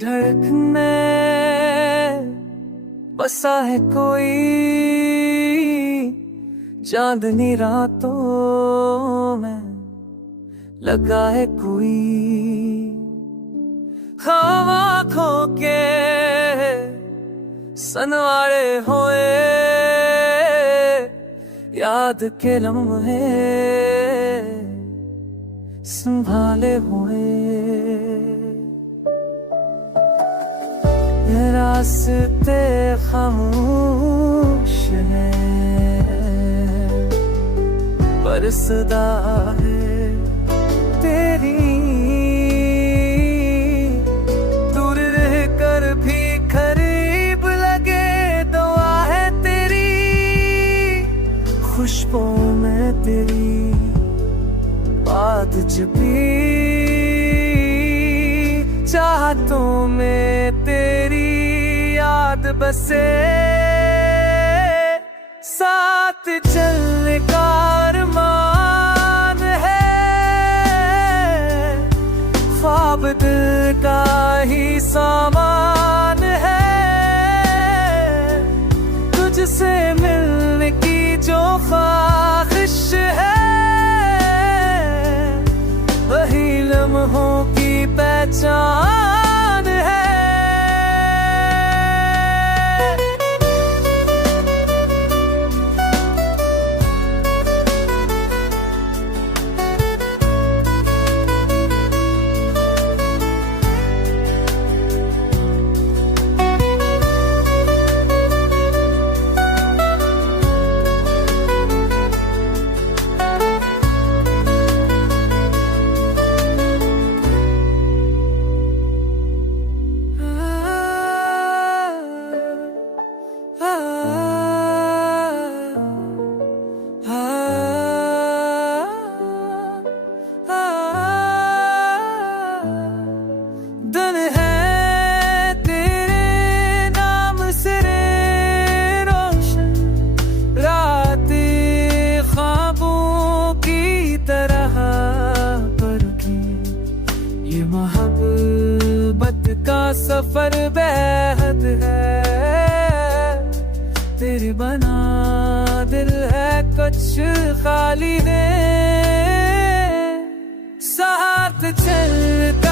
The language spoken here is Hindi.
धड़कन में बसा है कोई, चांदनी रातों में लगा है कोई। ख्वाब आँखों के सनवारे होए, याद के लम्हे संभाले हुए। रास्ते खामोश हैं, पर सदा है तेरी। दूर रह कर भी करीब लगे, दुआ है तेरी। खुशबुओं में तेरी बात छुपी, चाहतों में तेरी याद बसे। साथ चलने का अरमान है, ख्वाब दिल का ही सामान है। तुझसे मिलने की जो ख्वाहिश है, वही लम्हों की पहचान है। ये मोहब्बत का सफर बेहद है, तेरे बना दिल है कुछ खाली है। साथ चलता